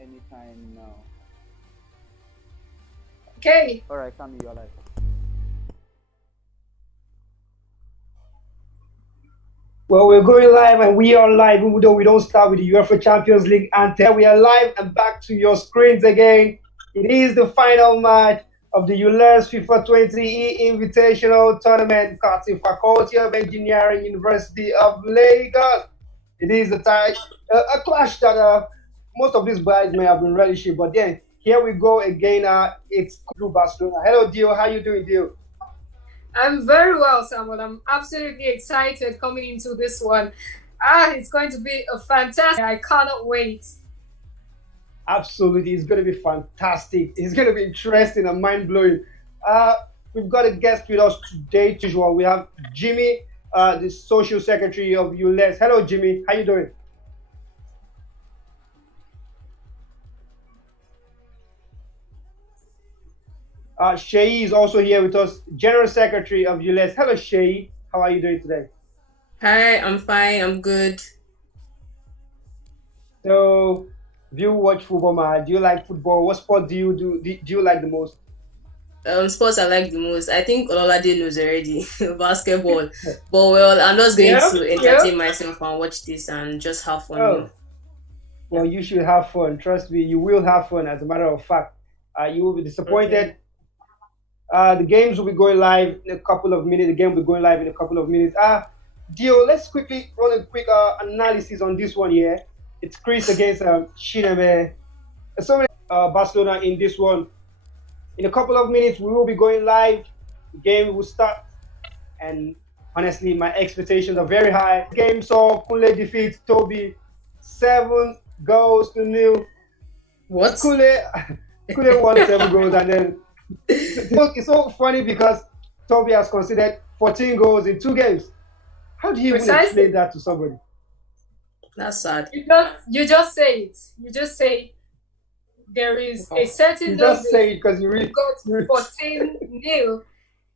anytime now. Okay. All right, Sammy, you're live. Well, we're going live and we are live, even though we don't start with the UEFA Champions League anthem. We are live and back to your screens again. It is the final match of the ULES FIFA 20 eInvitational Tournament, Carting Faculty of Engineering, University of Lagos. It is a clash that most of these guys may have been relishing, but then here we go again. It's Blue Barcelona. Hello, Dio. How you doing, Dio? I'm very well, Samuel. I'm absolutely excited coming into this one. It's going to be a fantastic. I cannot wait. Absolutely, it's going to be fantastic. It's going to be interesting and mind blowing. We've got a guest with us today. As usual, we have Jimmy, the social secretary of ULES. Hello, Jimmy. How you doing? Shay is also here with us, general secretary of ULES. Hello, Shay. How are you doing today? Hi, I'm fine. I'm good. So, do you watch football, man? Do you like football? What sport do you do? Do you like the most? Sports I like the most. I think Ololade knows already. Basketball. But well, I'm just going to entertain myself and watch this and just have fun. Oh. Well, you should have fun. Trust me, you will have fun. As a matter of fact, you will be disappointed. Okay. The games will be going live in a couple of minutes. The game will be going live in a couple of minutes. Dio, let's quickly run a quick analysis on this one here. It's Chris against Chineme. So many Barcelona in this one. In a couple of minutes, we will be going live. The game will start. And honestly, my expectations are very high. The game saw Kule defeat Toby 7-0. What? Kule won 7 goals, and then it's so funny because Toby has considered 14 goals in 2 games. How do you even explain that to somebody? That's sad. You just say it. You just say there is a certain. You just say it because you really got 14-0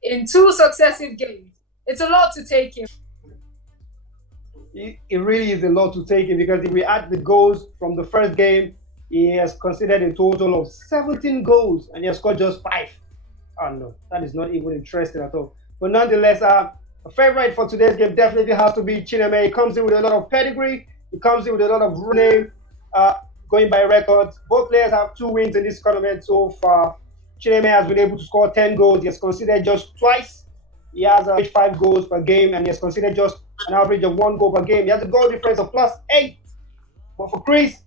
in 2 successive games. It's a lot to take in. It really is a lot to take in because if we add the goals from the first game, he has considered a total of 17 goals and he has scored just 5. Oh no, that is not even interesting at all. But nonetheless, a favorite for today's game definitely has to be Chineme. He comes in with a lot of pedigree. He comes in with a lot of name, going by records. Both players have 2 wins in this tournament so far. Chineme has been able to score 10 goals. He has considered just twice. He has 5 goals per game and he has considered just an average of 1 goal per game. He has a goal difference of +8. But for Chris,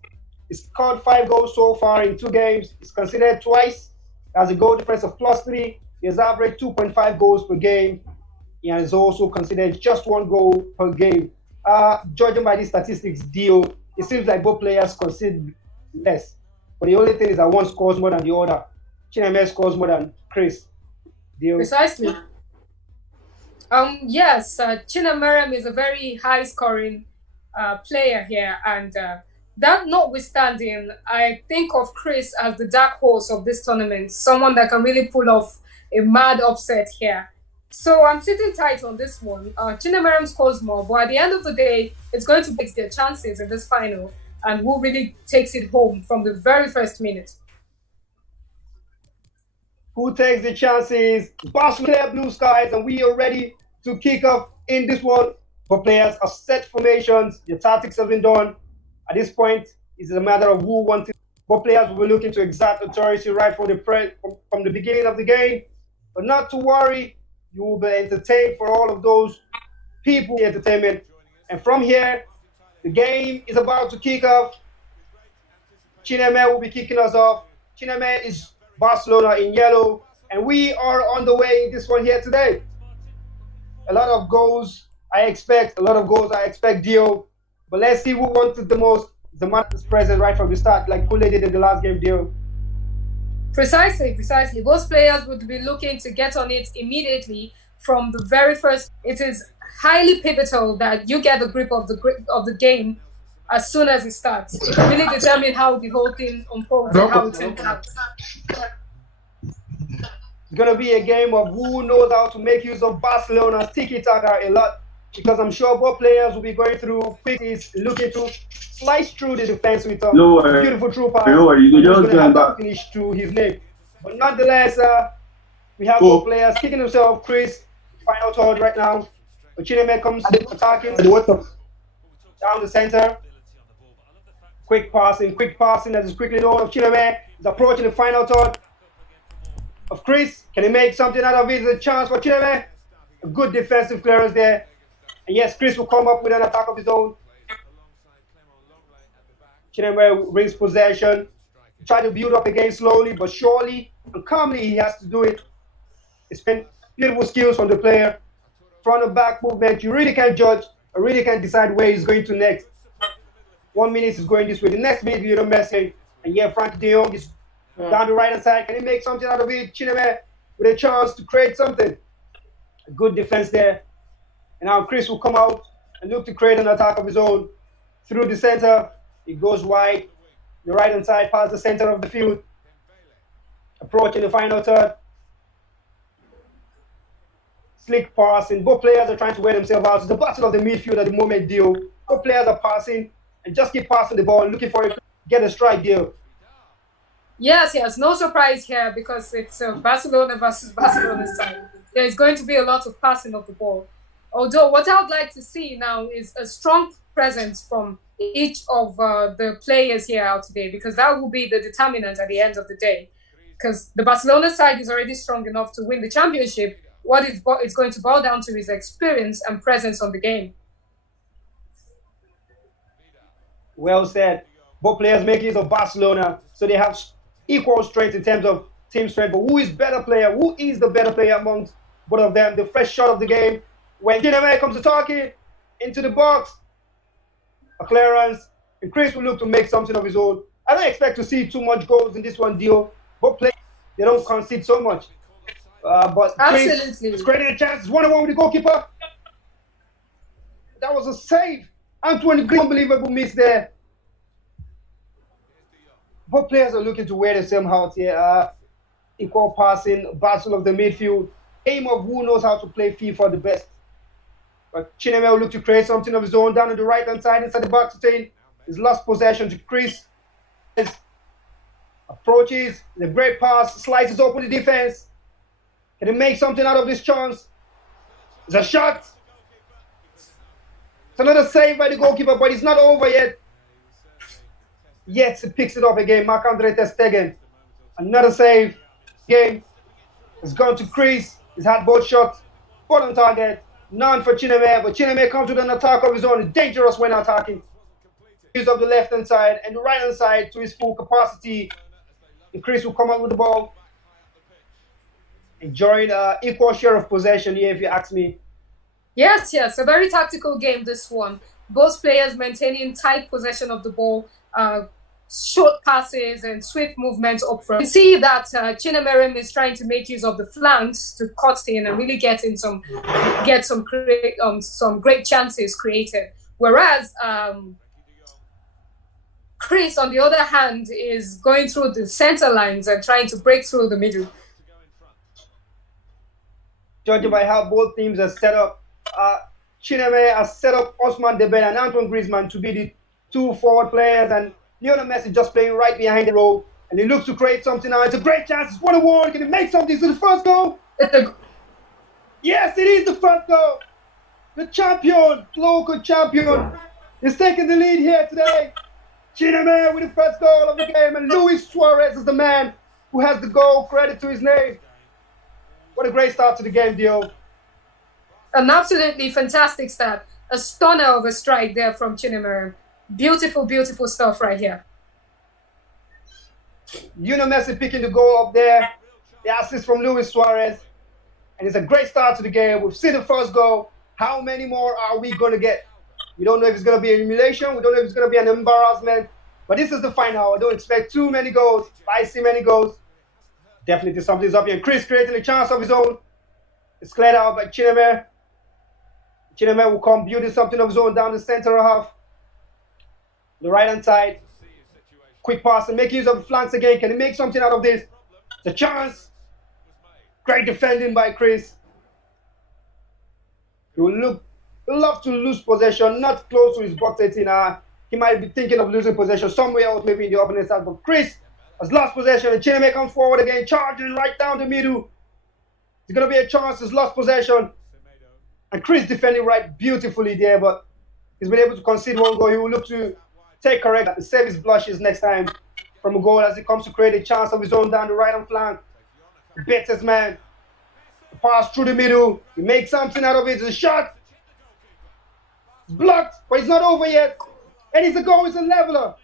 he's scored 5 goals so far in 2 games. He's considered twice. He has a goal difference of +3. He has averaged 2.5 goals per game. He has also considered just 1 goal per game. Judging by these statistics, Dio, it seems like both players concede less. But the only thing is that one scores more than the other. Chineme scores more than Chris. Dio. Precisely. Yes, Chineme is a very high-scoring player here, and that notwithstanding, I think of Chris as the dark horse of this tournament, someone that can really pull off a mad upset here. So I'm sitting tight on this one. Chineme scores more, but at the end of the day, it's going to be their chances in this final and who really takes it home from the very first minute. Who takes the chances? Barcelona blue skies, and we are ready to kick off in this one. For players are set formations, the tactics have been done. At this point, it's a matter of who wants it. Both players will be looking to exert authority right from the beginning of the game. But not to worry, you will be entertained for all of those people in entertainment. And from here, the game is about to kick off. Chineme will be kicking us off. Chineme is Barcelona in yellow. And we are on the way in this one here today. A lot of goals I expect. Dio. But let's see who wants it the most. The man is present right from the start, like Kule did in the last game, Dio. Precisely. Both players would be looking to get on it immediately from the very first. It is highly pivotal that you get the grip of the game as soon as it starts. It will really determine how the whole thing unfolds and how it turns out. It's going to be a game of who knows how to make use of Barcelona's tiki-taka a lot. because I'm sure both players will be going through. Quick is looking to slice through the defense with a beautiful through pass. No worry, you Who's just going to join have back. that finish to his name. But nonetheless, we have both players kicking himself. Chris, final third right now. But Chineme comes attacking down the center. Quick passing as is quickly known of Chineme. Is approaching the final third of Chris. Can he make something out of it? There's a chance for Chineme. A good defensive clearance there. And yes, Chris will come up with an attack of his own. Chineme brings possession. Try to build up again slowly but surely and calmly. He has to do it. It's been beautiful skills from the player. Front and back movement. You really can't judge. I really can't decide where he's going to next. 1 minute is going this way. The next minute, you don't mess it. And yeah, Frankie de Jong is down the right hand side. Can he make something out of it? Chineme with a chance to create something. A good defense there. And now Chris will come out and look to create an attack of his own through the center. He goes wide, the right hand side, past the center of the field. Approaching the final third. Slick passing. Both players are trying to wear themselves out. It's the battle of the midfield at the moment, deal. Both players are passing and just keep passing the ball, looking for it to get a strike deal. Yes, no surprise here because it's Barcelona versus Barcelona side. There's going to be a lot of passing of the ball. Although what I would like to see now is a strong presence from each of the players here out today, because that will be the determinant at the end of the day. Because the Barcelona side is already strong enough to win the championship. What it's going to boil down to is experience and presence on the game. Well said. Both players make use of Barcelona, so they have equal strength in terms of team strength. But who is better player? Who is the better player amongst both of them? The fresh shot of the game. When Neme comes to talking into the box, a clearance, and Chris will look to make something of his own. I don't expect to see too much goals in this one deal. Both players, they don't concede so much. But Chris is creating a chance. It's 1-1 with the goalkeeper. That was a save. Antoine Green, unbelievable miss there. Both players are looking to wear the same out here. Equal passing, battle of the midfield. Aim of who knows how to play FIFA the best. But Chineme will look to create something of his own down on the right-hand side inside the box 10. He's lost possession to Chris. Approaches, the great pass, slices open the defense. Can he make something out of this chance? It's a shot. It's another save by the goalkeeper, but it's not over yet. Yes, he picks it up again. Marc-Andre ter Stegen. Another save. Game has gone to Chris. He's had both shots. Both on target. None for Chineme, but Chineme comes with an attack of his own. It's dangerous when attacking. Use of the left-hand side and the right-hand side to his full capacity. And Chris will come out with the ball. Enjoying equal share of possession here, if you ask me. Yes, a very tactical game, this one. Both players maintaining tight possession of the ball, short passes and swift movement up front. You see that Chineme is trying to make use of the flanks to cut in and really get some great chances created. Whereas Chris, on the other hand, is going through the center lines and trying to break through the middle. Judging by how both teams are set up, Chineme has set up Ousmane Dembele and Antoine Griezmann to be the two forward players, and Lionel Messi just playing right behind the row, and he looks to create something now. It's a great chance. It's 1-1. Can he make something? Is it the first goal? Yes, it is the first goal. The champion, local champion, is taking the lead here today. Chineme with the first goal of the game, and Luis Suarez is the man who has the goal. Credit to his name. What a great start to the game, Dio. An absolutely fantastic start. A stunner of a strike there from Chineme. Beautiful, beautiful stuff right here. Lionel Messi picking the goal up there. The assist from Luis Suarez. And it's a great start to the game. We've seen the first goal. How many more are we going to get? We don't know if it's going to be an emulation. We don't know if it's going to be an embarrassment. But this is the final. I don't expect too many goals. If I see many goals, definitely something's up here. Chris creating a chance of his own. It's cleared out by Chineme. Chineme will come building something of his own down the center half. The right-hand side. Quick pass and make use of the flanks again. Can he make something out of this? It's a chance. Great defending by Chris. He will look He loves to lose possession, not close to his box 18. He might be thinking of losing possession somewhere else, maybe in the opponent's side. But Chris has lost possession, and Chineme comes forward again, charging right down the middle. It's going to be a chance. He's lost possession. And Chris defending right beautifully there, but he's been able to concede one goal. He will look to take correct and save his blushes next time from a goal as he comes to create a chance of his own down the right-hand flank. He beats his man. Pass through the middle. He makes something out of it. It's a shot. It's blocked, but it's not over yet. And it's a goal. It's a leveler.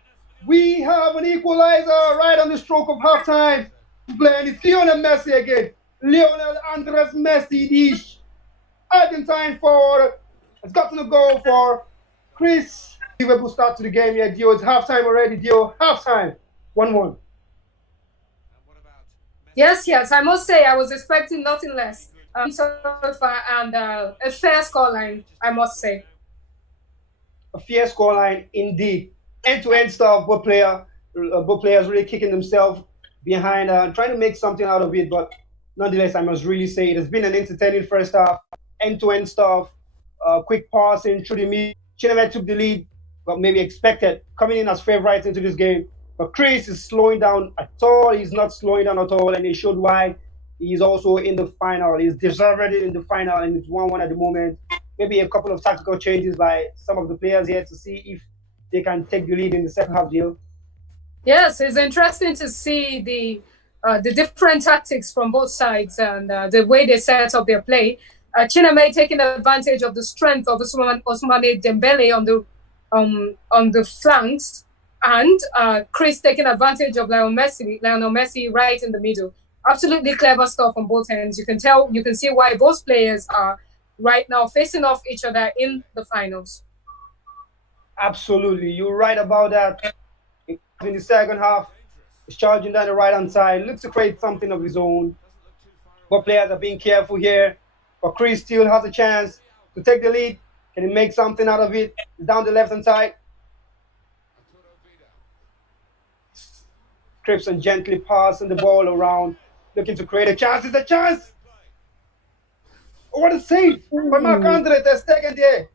We have an equalizer right on the stroke of halftime. And it's Lionel Messi again. Lionel Andres Messi, the Argentine forward, has gotten a goal for Chris. Liverpool start to the game here, Dio. It's halftime already, Dio. Halftime. 1-1. Yes, I must say I was expecting nothing less so far, and a fair scoreline, I must say. A fair scoreline indeed. End-to-end stuff. Both players really kicking themselves behind and trying to make something out of it. But nonetheless, I must really say it has been an entertaining first half. End-to-end stuff. Quick passing through the middle. Chineme took the lead, but maybe expected, coming in as favorites into this game. But Chris is slowing down at all. He's not slowing down at all, and he showed why. He's also in the final. He's deservedly in the final, and it's 1-1 at the moment. Maybe a couple of tactical changes by some of the players here to see if they can take the lead in the second half, deal. Yes, it's interesting to see the different tactics from both sides and the way they set up their play. Chineme taking advantage of the strength of Ousmane Dembele on the flanks, and Chris taking advantage of Lionel Messi right in the middle. Absolutely clever stuff on both ends. You can see why both players are right now facing off each other in the finals. Absolutely, you're right about that. In the second half, he's charging down the right-hand side, looks to create something of his own. Both players are being careful here, but Chris still has a chance to take the lead. Can he make something out of it? Down the left-hand side. Cripson gently passing the ball around, looking to create a chance. It's a chance! Oh, what a save by Marc-Andre ter Stegen there.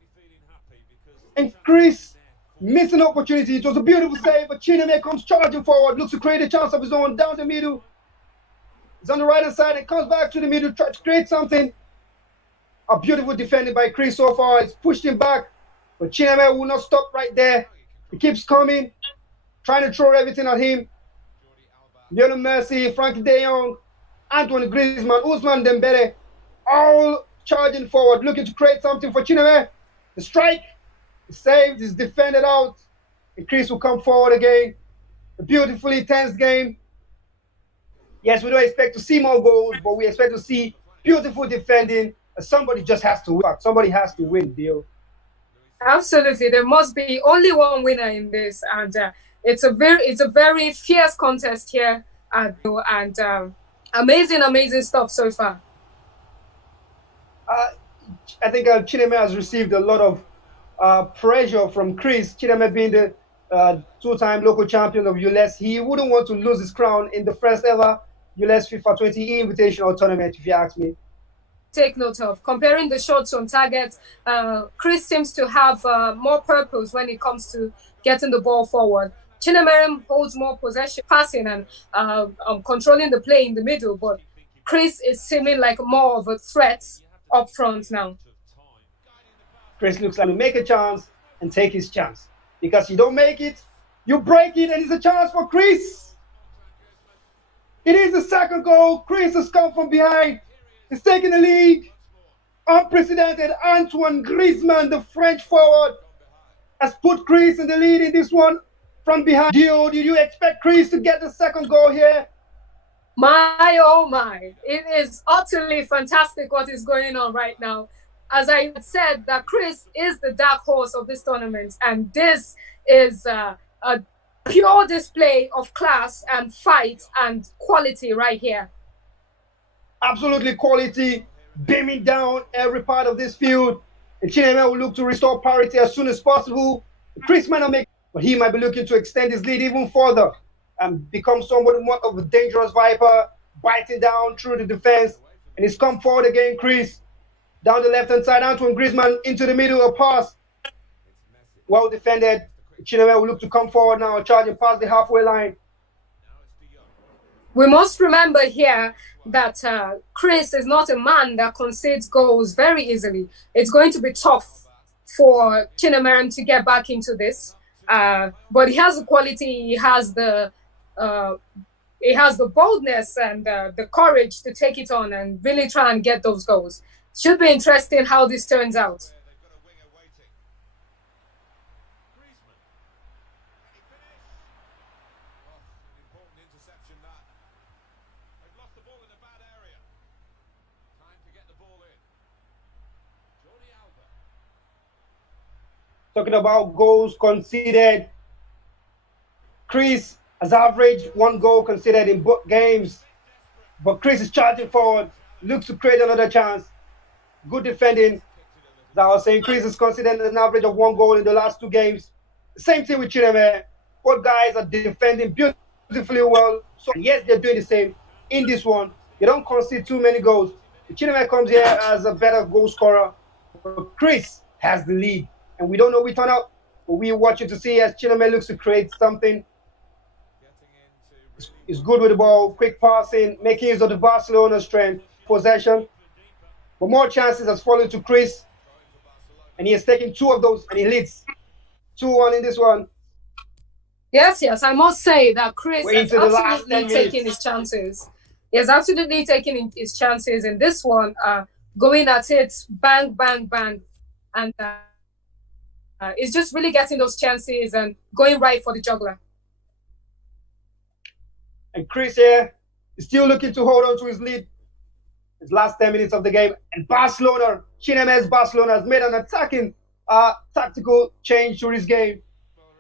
And Chris missing opportunity. It was a beautiful save, but Chineme comes charging forward, looks to create a chance of his own down the middle. He's on the right-hand side and comes back to the middle, tries to create something. A beautiful defending by Chris so far. It's pushed him back, but Chineme will not stop right there. He keeps coming, trying to throw everything at him. Lionel Messi, Frankie de Jong, Antoine Griezmann, Ousmane Dembele, all charging forward, looking to create something for Chineme. The strike is saved, is defended out, and Chris will come forward again. A beautifully tense game. Yes, we don't expect to see more goals, but we expect to see beautiful defending. Somebody just has to win. Somebody has to win, Dio. Absolutely, there must be only one winner in this, and it's a very fierce contest here, and amazing stuff so far. I think Chineme has received a lot of pressure from Chris. Chineme being the two-time local champion of ULES, he wouldn't want to lose his crown in the first ever ULES FIFA 20 eInvitation tournament, if you ask me. Take note of comparing the shots on target. Chris seems to have more purpose when it comes to getting the ball forward. Chineme holds more possession, passing and controlling the play in the middle, but Chris is seeming like more of a threat up front now. Chris looks like to make a chance and take his chance, because you don't make it, you break it, and it's a chance for Chris. It is the second goal. Chris has come from behind. He's taking the lead. Unprecedented. Antoine Griezmann, the French forward, has put Chris in the lead in this one from behind. Dio, did you expect Chris to get the second goal here? My, oh my. It is utterly fantastic what is going on right now. As I said, that Chris is the dark horse of this tournament, and this is a pure display of class and fight and quality right here. Absolutely quality, beaming down every part of this field. And Chineme will look to restore parity as soon as possible. Chris might not make, but he might be looking to extend his lead even further and become somewhat of a dangerous viper, biting down through the defense. And he's come forward again, Chris. Down the left-hand side, Antoine Griezmann into the middle, a pass. Well defended. Chineme will look to come forward now, charging past the halfway line. We must remember here that Chris is not a man that concedes goals very easily. It's going to be tough for Chineme to get back into this. But he has the quality, he has the boldness and the courage to take it on and really try and get those goals. Should be interesting how this turns out. Talking about goals conceded, Chris has averaged 1 goal conceded in both games, but Chris is charging forward, looks to create another chance. Good defending. As I was saying, Chris has conceded an average of 1 goal in the last 2 games. Same thing with Chineme. Both guys are defending beautifully well. So yes, they're doing the same in this one. They don't concede too many goals. Chineme comes here as a better goal scorer, but Chris has the lead. And we don't know we turn out, but we're watching to see as Chineme looks to create something. He's good with the ball, quick passing, making use of the Barcelona strength, possession. But more chances has fallen to Chris. And he has taken 2 of those and he leads 2-1 in this one. Yes, I must say that Chris is absolutely taking his chances. He has absolutely taken his chances in this one, going at it, bang, bang, bang. And it's just really getting those chances and going right for the juggler. And Chris here is still looking to hold on to his lead. His last 10 minutes of the game. And Barcelona, Chineme's Barcelona has made an attacking tactical change to his game.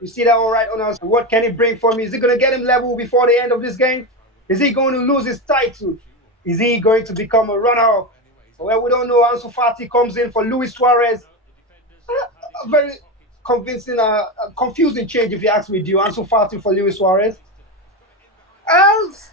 You see that all right on us. What can he bring for me? Is he going to get him level before the end of this game? Is he going to lose his title? Is he going to become a runner-up? Well, we don't know. Ansu Fati comes in for Luis Suarez. A very convincing, confusing change, if you ask me. Do you Ansu Fati for Luis Suarez?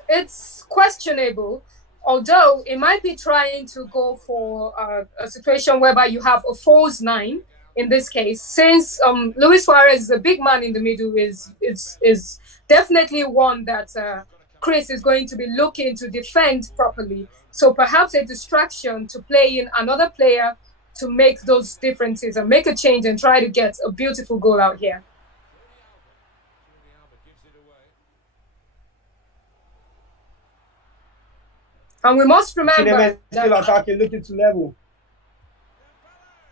It's questionable. Although it might be trying to go for a situation whereby you have a false 9 in this case, since Luis Suarez is a big man in the middle, is definitely one that Chris is going to be looking to defend properly. So perhaps a distraction to play in another player to make those differences and make a change and try to get a beautiful goal out here. And we must remember still attacking, looking to level.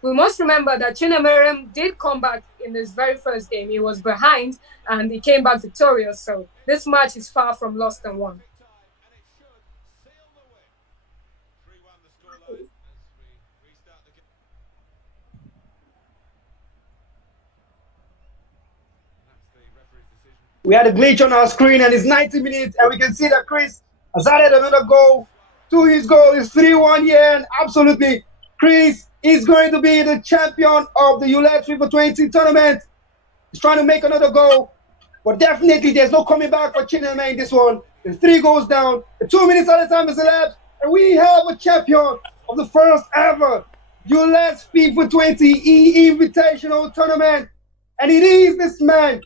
We must remember that Chineme did come back in his very first game. He was behind and he came back victorious. So this match is far from lost and won. We had a glitch on our screen and it's 90 minutes and we can see that Chris has added another goal to his goal. It's 3-1 here and absolutely Chris is going to be the champion of the ULES FIFA 20 tournament. He's trying to make another goal, but definitely there's no coming back for Chineme in this one. There's 3 goals down, 2 minutes at a time is elapsed, and we have a champion of the first ever ULES FIFA 20 eInvitational tournament. And it is this man,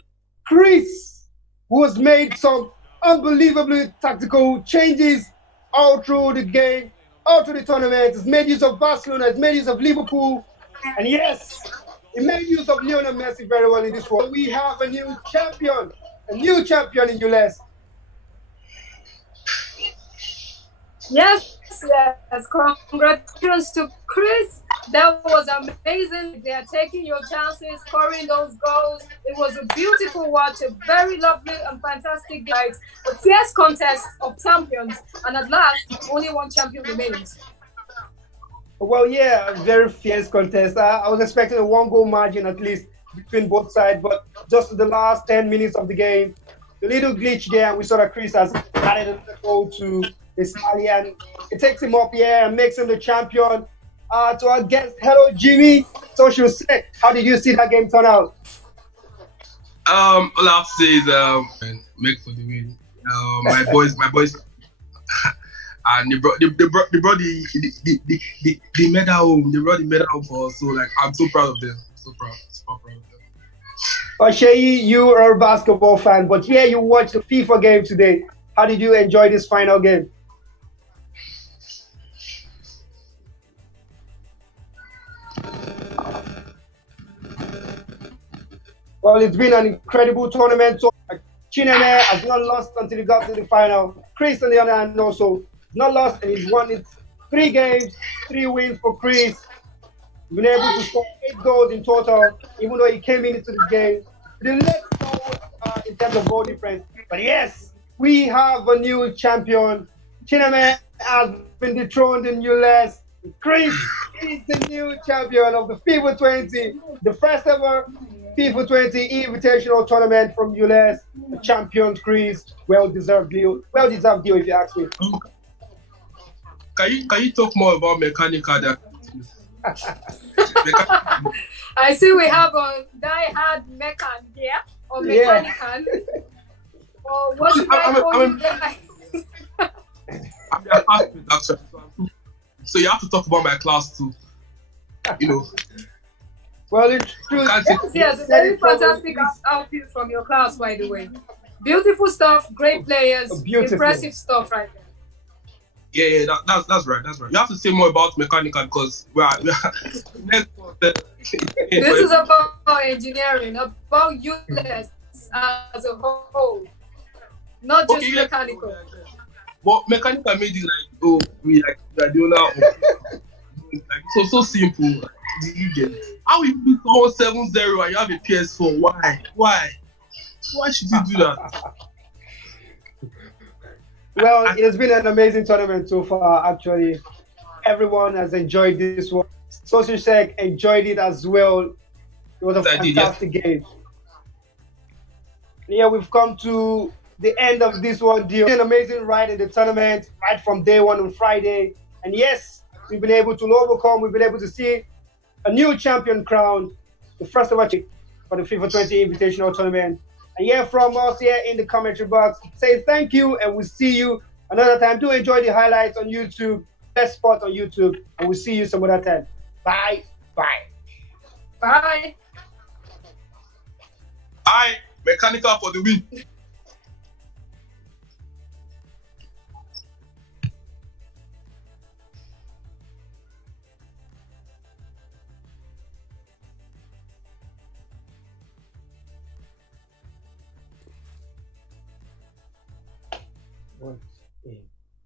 Chris, who has made some unbelievably tactical changes all through the game, all through the tournament. He's made use of Barcelona, he's made use of Liverpool, and yes, he made use of Lionel Messi very well in this one. We have a new champion in ULES. Yes, congratulations to Chris. That was amazing. They are taking your chances, scoring those goals. It was a beautiful watch, a very lovely and fantastic night. A fierce contest of champions, and at last, only one champion remains. Well, yeah, a very fierce contest. I was expecting a 1-goal margin at least between both sides, but just the last 10 minutes of the game, the little glitch there, and we saw that Chris has added another goal to his tally, and it takes him up here and makes him the champion. To our guest, hello Jimmy. So she was say, how did you see that game turn out? All I have to say is MEG for the win. My boys, and they brought the medal home. They brought the medal home for us. So like I'm so proud of them. So proud of them. Oshayi, you are a basketball fan, but yeah, you watched the FIFA game today. How did you enjoy this final game? Well, it's been an incredible tournament. So Chineme has not lost until he got to the final. Chris, on the other hand, also not lost, and he's won it 3 games, 3 wins for Chris. Been able to score 8 goals in total, even though he came into the game. The less goals in terms of goal difference. But yes, we have a new champion. Chineme has been dethroned in ULES. Chris is the new champion of the FIFA 20, the first ever FIFA 20 eInvitational tournament from ULES. The champion Chris, well deserved deal if you ask me. Can you talk more about mechanical? I see we have a die-hard mecha here, or mechanical. Or what should I call you guys? I'm their classmate, actually. So you have to talk about my class too. You know. Well, it's true. Yes, very fantastic outfit from your class, by the way. Beautiful stuff, great players, impressive stuff right there. Yeah, that's right. You have to say more about mechanical because we are this is about engineering, about ULES as a whole, not just mechanical. But mechanical made it like, we are the owner of like so simple. Did you get it? How you beat someone 7-0 and you have a PS4? Why should you do that? Well, it has been an amazing tournament so far, actually. Everyone has enjoyed this one. Sosisek enjoyed it as well. It was a fantastic game. Yeah, we've come to the end of this one deal. An amazing ride in the tournament, right from day one on Friday. And yes, we've been able to overcome, we've been able to see a new champion crowned, the first ever for the FIFA 20 Invitational Tournament. And yeah, from us here in the commentary box, say thank you, and we'll see you another time. Do enjoy the highlights on YouTube, best spot on YouTube, and we'll see you some other time. Bye. Bye. Mechanical for the win. What? Yeah.